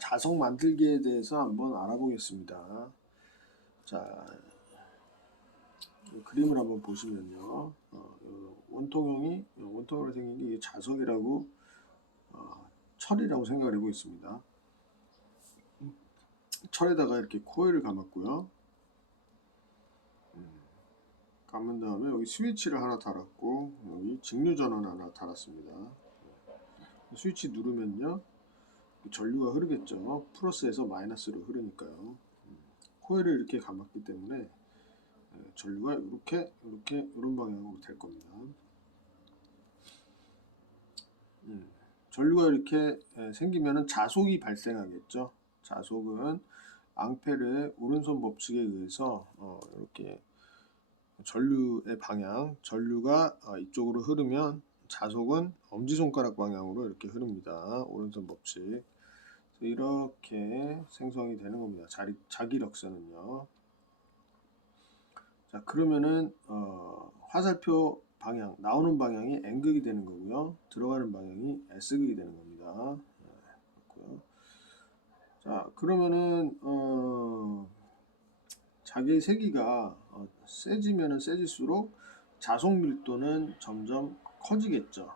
자석 만들기에 대해서 한번 알아보겠습니다. 자, 그림을 한번 보시면요. 원통형으로 생긴 게 자석이라고 철이라고 생각을 해보겠습니다. 철에다가 이렇게 코일을 감았고요. 감은 다음에 여기 스위치를 하나 달았고 여기 직류전원 하나 달았습니다. 스위치 누르면요 전류가 흐르겠죠. 플러스에서 마이너스로 흐르니까요. 코일을 이렇게 감았기 때문에 전류가 이렇게 이런 방향으로 될 겁니다. 전류가 이렇게 생기면은 자속이 발생하겠죠. 자속은 앙페르의 오른손 법칙에 의해서 이렇게 전류의 방향, 전류가 이쪽으로 흐르면 자속은 엄지손가락 방향으로 이렇게 흐릅니다. 오른손 법칙. 이렇게 생성이 되는 겁니다. 자기력선은요. 자, 그러면은 화살표 방향, 나오는 방향이 N극이 되는 거고요. 들어가는 방향이 S극이 되는 겁니다. 그렇고요. 자, 그러면은 자기의 세기가 세지면은 세질수록 자속 밀도는 점점 커지겠죠.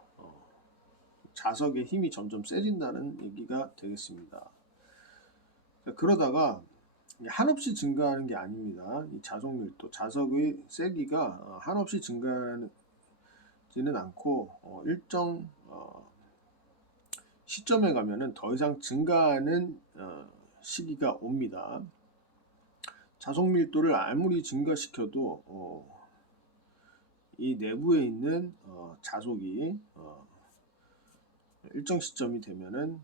자석의 힘이 점점 세진다는 얘기가 되겠습니다. 자, 그러다가 한없이 증가하는 게 아닙니다. 이 자석 밀도, 자석의 세기가 한없이 증가하지는 않고 일정 시점에 가면은 더 이상 증가하는 시기가 옵니다. 자석 밀도를 아무리 증가시켜도 이 내부에 있는 자석이 일정 시점이 되면은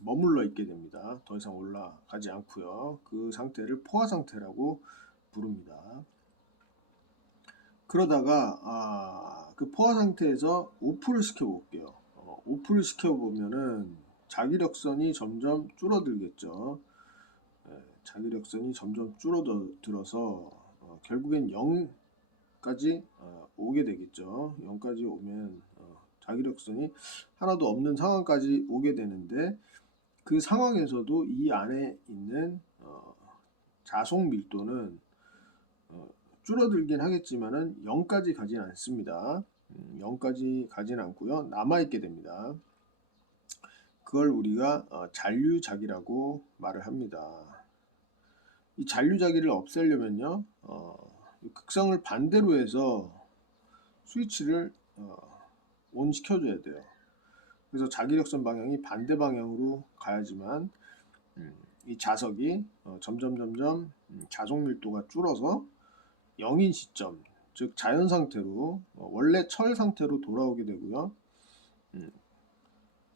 머물러 있게 됩니다. 더 이상 올라가지 않고요. 그 상태를 포화 상태라고 부릅니다. 그러다가 그 포화 상태에서 오프를 시켜 볼게요. 오프를 시켜 보면은 자기력선이 점점 줄어들겠죠. 자기력선이 점점 줄어들어서 결국엔 0까지 오게 되겠죠. 0까지 오면 자기력선이 하나도 없는 상황까지 오게 되는데 그 상황에서도 이 안에 있는 자속 밀도는 줄어들긴 하겠지만은 0까지 가진 않습니다. 0까지 가진 않고요. 남아있게 됩니다. 그걸 우리가 잔류자기라고 말을 합니다. 이 잔류자기를 없애려면요. 극성을 반대로 해서 스위치를 온 시켜줘야 돼요. 그래서 자기력선 방향이 반대 방향으로 가야지만 이 자석이 점점 자속 밀도가 줄어서 0인 시점, 즉 자연 상태로 원래 철 상태로 돌아오게 되고요.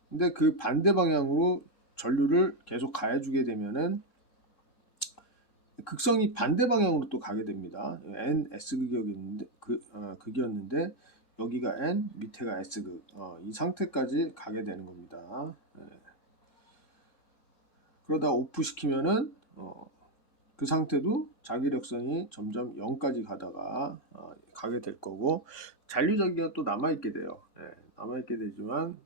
근데 그 반대 방향으로 전류를 계속 가해주게 되면은 극성이 반대 방향으로 또 가게 됩니다. N, S 극이었는데 여기가 N, 밑에가 S극. 이 상태까지 가게 되는 겁니다. 그러다 오프 시키면은 그 상태도 자기력선이 점점 0까지 가다가 가게 될 거고 잔류자기가 또 남아있게 돼요. 남아있게 되지만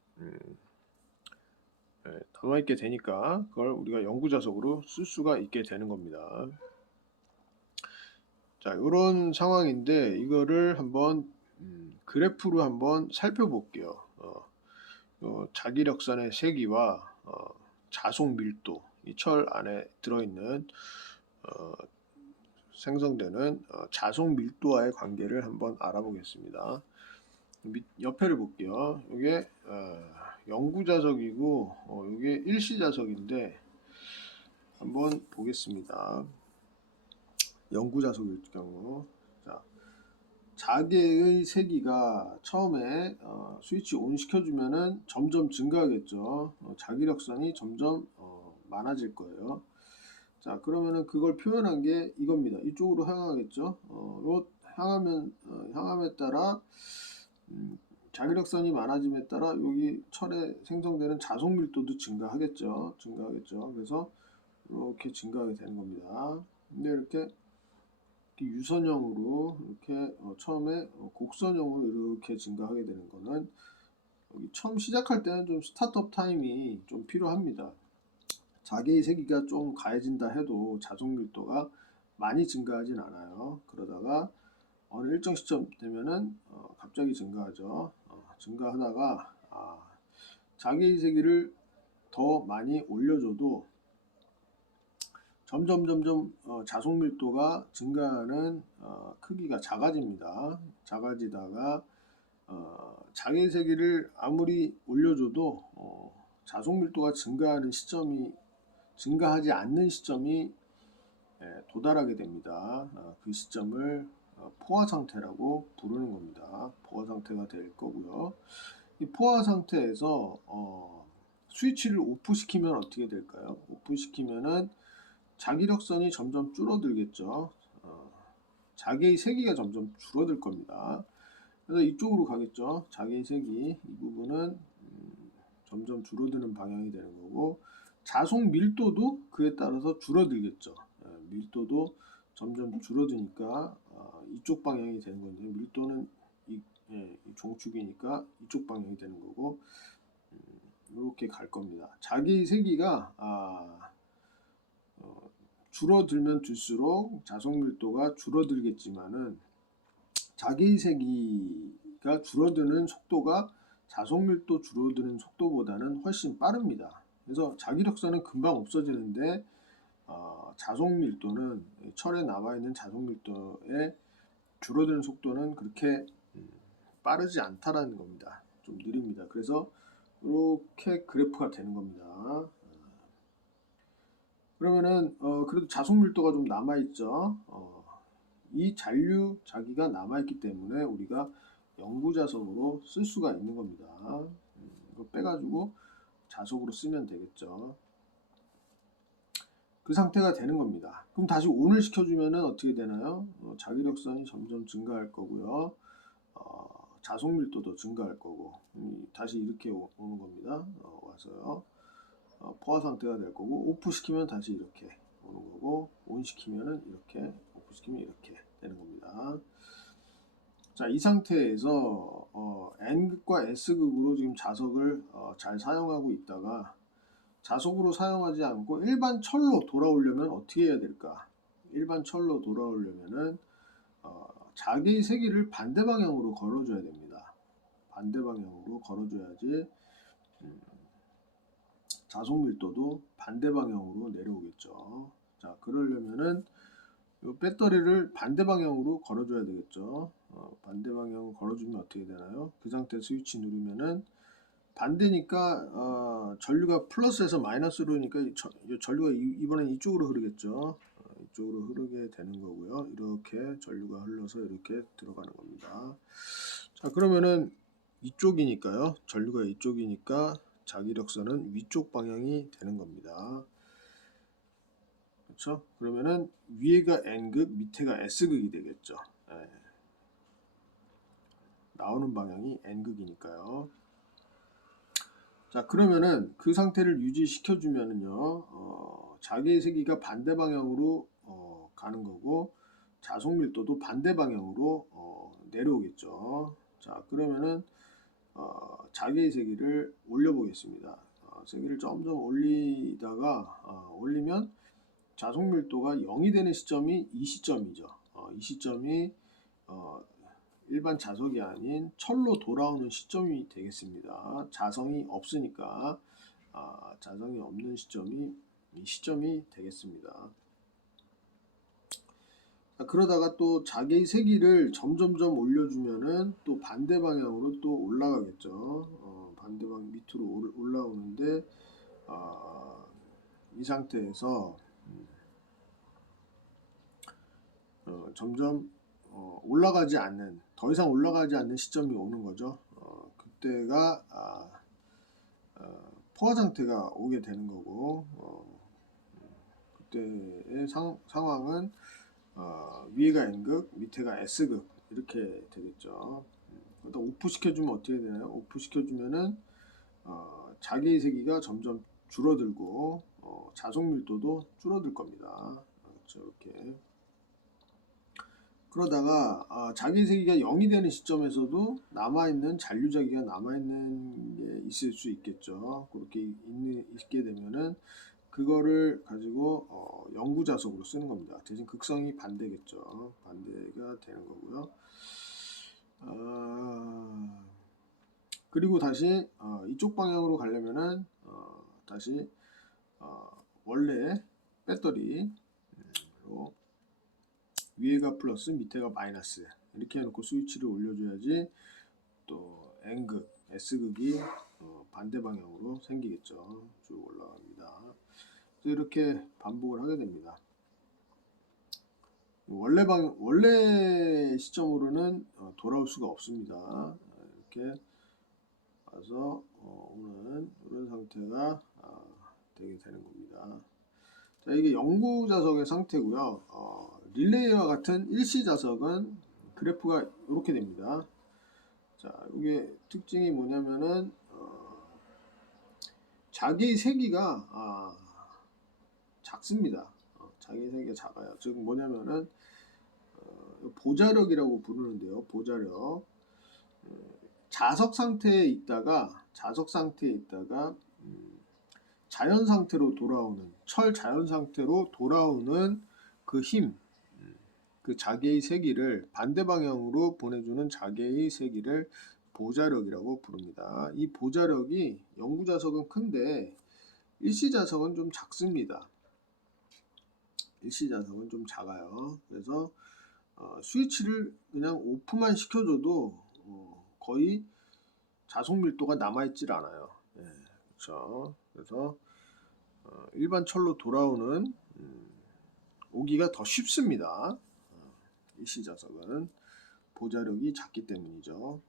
남아있게 되니까 그걸 우리가 영구자석으로 쓸 수가 있게 되는 겁니다. 자, 이런 상황인데 이거를 한번 그래프로 한번 살펴볼게요. 자기력선의 세기와 자속 밀도, 이 철 안에 들어있는 생성되는 자속 밀도와의 관계를 한번 알아보겠습니다. 옆에를 볼게요. 이게 영구자석이고 이게 일시자석인데 한번 보겠습니다. 영구자석일 경우 자개의 세기가 처음에 스위치 온 시켜주면은 점점 증가하겠죠. 자기력선이 점점 많아질 거예요. 자, 그러면은 그걸 표현한 게 이겁니다. 이쪽으로 향하겠죠. 향함에 따라 자기력선이 많아짐에 따라 여기 철에 생성되는 자속 밀도도 증가하겠죠. 그래서 이렇게 증가하게 되는 겁니다. 근데 이렇게 유선형으로 이렇게 처음에 곡선형으로 이렇게 증가하게 되는 거는 여기 처음 시작할 때는 좀 스타트업 타임이 좀 필요합니다. 자기의 세기가 좀 가해진다 해도 자속 밀도가 많이 증가하진 않아요. 그러다가 어느 일정 시점 되면은 갑자기 증가하죠. 증가하다가 자기의 세기를 더 많이 올려줘도 점점 자속 밀도가 증가하는 크기가 작아집니다. 작아지다가 자기의 세기를 아무리 올려줘도 자속 밀도가 증가하지 않는 시점이 도달하게 됩니다. 그 시점을 포화 상태라고 부르는 겁니다. 포화 상태가 될 거고요. 이 포화 상태에서 스위치를 오프시키면 어떻게 될까요? 오프시키면은 자기력선이 점점 줄어들겠죠. 자기의 세기가 점점 줄어들 겁니다. 그래서 이쪽으로 가겠죠. 자기의 세기 이 부분은 점점 줄어드는 방향이 되는 거고, 자속 밀도도 그에 따라서 줄어들겠죠. 밀도도 점점 줄어드니까 이쪽 방향이 되는 건데, 밀도는 이 종축이니까 이쪽 방향이 되는 거고, 이렇게 갈 겁니다. 자기 세기가 줄어들면 들수록 자속 밀도가 줄어들겠지만은 자기 세기가 줄어드는 속도가 자속 밀도 줄어드는 속도보다는 훨씬 빠릅니다. 그래서 자기력선은 금방 없어지는데 자속 밀도는 철에 남아있는 자속 밀도의 줄어드는 속도는 그렇게 빠르지 않다라는 겁니다. 좀 느립니다. 그래서 이렇게 그래프가 되는 겁니다. 그러면은 그래도 자속 밀도가 좀 남아있죠. 이 잔류 자기가 남아있기 때문에 우리가 영구 자석으로 쓸 수가 있는 겁니다. 이거 빼가지고 자석으로 쓰면 되겠죠. 그 상태가 되는 겁니다. 그럼 다시 온을 시켜주면은 어떻게 되나요? 자기력선이 점점 증가할 거고요. 자속 밀도도 증가할 거고, 다시 이렇게 오는 겁니다. 와서요. 포화 상태가 될 거고, 오프 시키면 다시 이렇게 오는 거고, 온 시키면은 이렇게, 오프 시키면 이렇게 되는 겁니다. 자, 이 상태에서 N극과 S극으로 지금 자석을 잘 사용하고 있다가 자석으로 사용하지 않고 일반 철로 돌아오려면 어떻게 해야 될까? 일반 철로 돌아오려면은 자기의 세기를 반대 방향으로 걸어줘야 됩니다. 반대 방향으로 걸어줘야지 자속 밀도도 반대 방향으로 내려오겠죠. 자, 그러려면은 이 배터리를 반대 방향으로 걸어줘야 되겠죠. 반대 방향으로 걸어주면 어떻게 되나요? 그 상태 스위치 누르면은 반대니까 전류가 플러스에서 마이너스로니까 전류가 이번엔 이쪽으로 흐르겠죠. 이쪽으로 흐르게 되는 거고요. 이렇게 전류가 흘러서 이렇게 들어가는 겁니다. 자, 그러면은 이쪽이니까요. 전류가 이쪽이니까 자기력선은 위쪽 방향이 되는 겁니다. 그렇죠? 그러면은 위에가 N극, 밑에가 S극이 되겠죠. 나오는 방향이 N극이니까요. 자, 그러면은 그 상태를 유지시켜 주면은요, 자기의 세기가 반대 방향으로 가는 거고, 자속 밀도도 반대 방향으로 내려오겠죠. 자, 그러면은 자기의 세기를 올려 보겠습니다. 세기를 점점 올리다가 올리면 자속 밀도가 0이 되는 시점이 이 시점이죠. 이 시점이 일반 자석이 아닌 철로 돌아오는 시점이 되겠습니다. 자성이 없으니까 자성이 없는 시점이 이 시점이 되겠습니다. 자, 그러다가 또 자기의 세기를 점점점 올려주면은 또 반대 방향으로 또 올라가겠죠. 반대 방 밑으로 올라오는데 이 상태에서 점점 올라가지 않는, 더 이상 올라가지 않는 시점이 오는 거죠. 그때가 포화 상태가 오게 되는 거고, 그때의 상황은 위에가 N극, 밑에가 S극 이렇게 되겠죠. 그러다 오프 시켜주면 어떻게 되나요? 오프 시켜주면은 자기의 세기가 점점 줄어들고 자속 밀도도 줄어들 겁니다. 그렇죠, 이렇게. 그러다가 자기 세기가 0이 되는 시점에서도 남아있는 잔류자기가 남아있는 게 있을 수 있겠죠. 그렇게 있게 되면은 그거를 가지고 영구 자석으로 쓰는 겁니다. 대신 극성이 반대겠죠. 반대가 되는 거고요. 그리고 다시 이쪽 방향으로 가려면은 다시 원래 배터리 위에가 플러스 밑에가 마이너스 이렇게 해놓고 스위치를 올려줘야지 또 N극, S극이 반대 방향으로 생기겠죠. 쭉 올라갑니다. 이렇게 반복을 하게 됩니다. 원래 시점으로는 돌아올 수가 없습니다. 이렇게 와서 오는 이런 상태가 되게 되는 겁니다. 자, 이게 영구 자석의 상태고요. 릴레이와 같은 일시 자석은 그래프가 이렇게 됩니다. 자, 이게 특징이 뭐냐면은 자기 세기가 작습니다. 자기 세기가 작아요. 즉 뭐냐면은 보자력이라고 부르는데요. 보자력. 자석 상태에 있다가 자연 상태로 돌아오는 철 자연 상태로 돌아오는 그 힘, 그 자기의 세기를 반대 방향으로 보내주는 자기의 세기를 보자력이라고 부릅니다. 이 보자력이 영구 자석은 큰데 일시 자석은 좀 작습니다. 일시 자석은 좀 작아요. 그래서 스위치를 그냥 오프만 시켜줘도 거의 자석 밀도가 남아있질 않아요. 예, 그렇죠. 그래서 일반 철로 돌아오는 오기가 더 쉽습니다. 일시 자석은 보자력이 작기 때문이죠.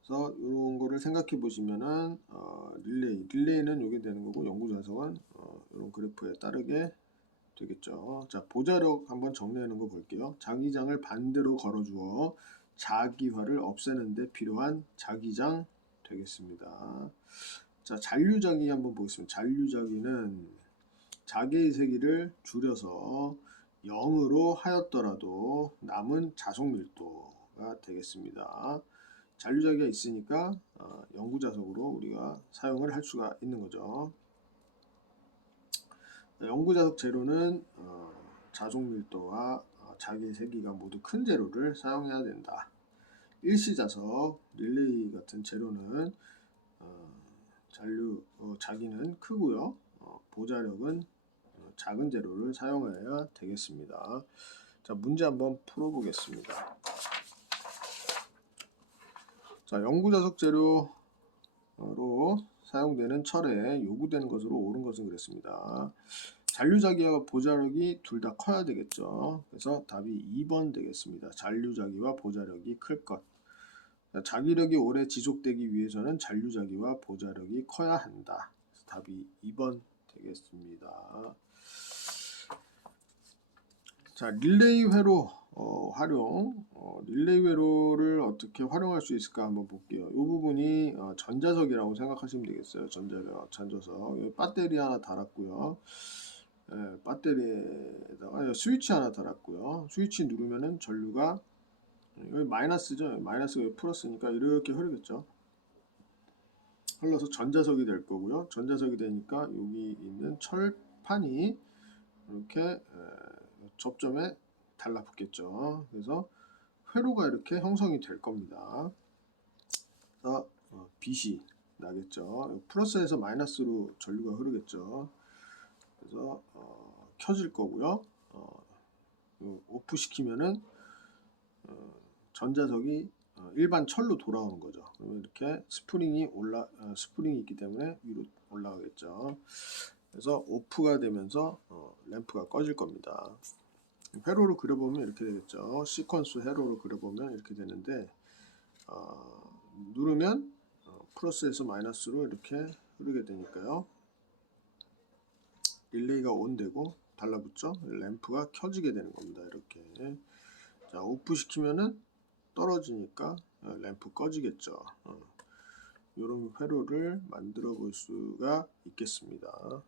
그래서 이런 거를 생각해 보시면은 릴레이는 이게 되는 거고 영구 자석은 이런 그래프에 따르게 되겠죠. 자, 보자력 한번 정리하는 거 볼게요. 자기장을 반대로 걸어주어 자기화를 없애는 데 필요한 자기장 되겠습니다. 자, 잔류자기 한번 보겠습니다. 잔류자기는 자기의 세기를 줄여서 0으로 하였더라도 남은 자석 밀도가 되겠습니다. 잔류자기가 있으니까 영구 자석으로 우리가 사용을 할 수가 있는 거죠. 영구 자석 재료는 자석 밀도와 자기의 세기가 모두 큰 재료를 사용해야 된다. 일시 자석, 릴레이 같은 재료는 자기는 크고요. 보자력은 작은 재료를 사용해야 되겠습니다. 자, 문제 한번 풀어보겠습니다. 자, 영구 자석 재료로 사용되는 철에 요구되는 것으로 옳은 것은 그랬습니다. 잔류자기와 보자력이 둘 다 커야 되겠죠. 그래서 답이 2번 되겠습니다. 잔류자기와 보자력이 클 것. 자기력이 오래 지속되기 위해서는 잔류자기와 보자력이 커야 한다. 답이 2번 되겠습니다. 자, 릴레이 회로 활용. 릴레이 회로를 어떻게 활용할 수 있을까 한번 볼게요. 이 부분이 전자석이라고 생각하시면 되겠어요. 전자석. 여기 배터리 하나 달았고요. 배터리에다가 스위치 하나 달았고요. 스위치 누르면은 전류가 여기 마이너스죠. 마이너스가 여기 플러스니까 이렇게 흐르겠죠. 흘러서 전자석이 될 거고요. 전자석이 되니까 여기 있는 철판이 이렇게 접점에 달라붙겠죠. 그래서 회로가 이렇게 형성이 될 겁니다. 그래서 빛이 나겠죠. 플러스에서 마이너스로 전류가 흐르겠죠. 그래서 켜질 거고요. 오프 시키면은 전자석이 일반 철로 돌아오는 거죠. 그러면 이렇게 스프링이 있기 때문에 위로 올라가겠죠. 그래서 오프가 되면서 램프가 꺼질 겁니다. 회로로 그려보면 이렇게 되겠죠. 시퀀스 회로로 그려보면 이렇게 되는데 누르면 플러스에서 마이너스로 이렇게 흐르게 되니까요. 릴레이가 온되고 달라붙죠. 램프가 켜지게 되는 겁니다. 이렇게. 자, 오프 시키면은 떨어지니까 램프 꺼지겠죠. 이런 회로를 만들어 볼 수가 있겠습니다.